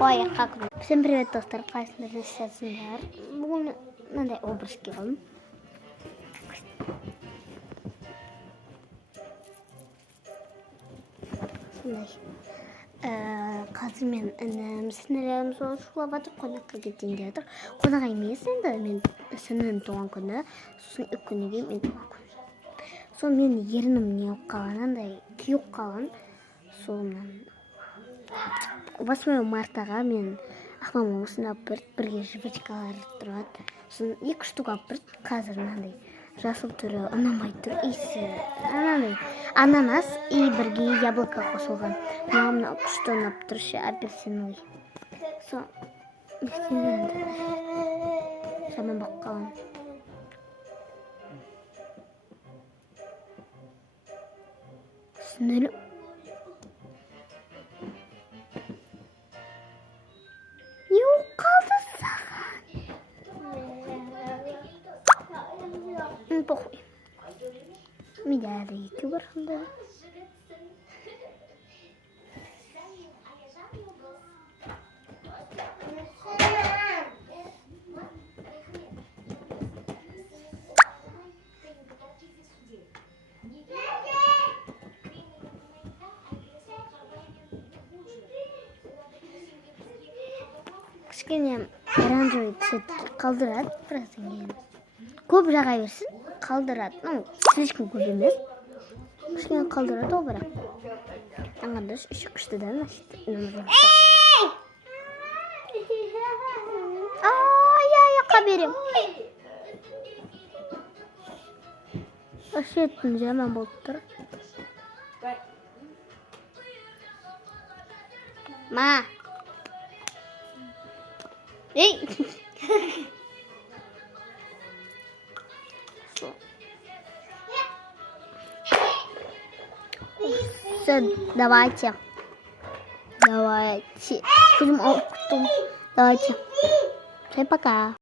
Ой, как? Всем привет, доктор Кайснер. Бugün надо образ yapalım. Қазір мен інім сіңілеріміз шулап жатыр, қонаққа кетейін деп жатыр. Қонақ емес енді, мен сіңілім туған күні, сосын 2 күннен кейін мен туған күн. Сол мен ерінім не болып қалған, андай күйіп қалған. Соңынан 8 мартаға мен Ақмола облысында бірге жвачкалар тұрады. Сосын 2 штук алып берді. Қазір мынандай жасыл түрі ұнамай тұр. Иісі анандай ананас и бірге яблоко қосылған. Мына күшті ұнап тұр ше, апельсиновый. Сол жаман болып қалған. Сіңілім похуй. Меня да ютубер да. Кішкене оранжевый цвет қалдырады біраздан кейін. Көп жаға берсін, қалдырады. Ну, слишком көп емес. Кішкене қалдырады ол бірақ. Аңғандыш үші күшті да, аяққа берем. Ашеттің жаман болып тұр. Ма! Ей! Все, давайте. Будем опытом. Давайте. Всем пока.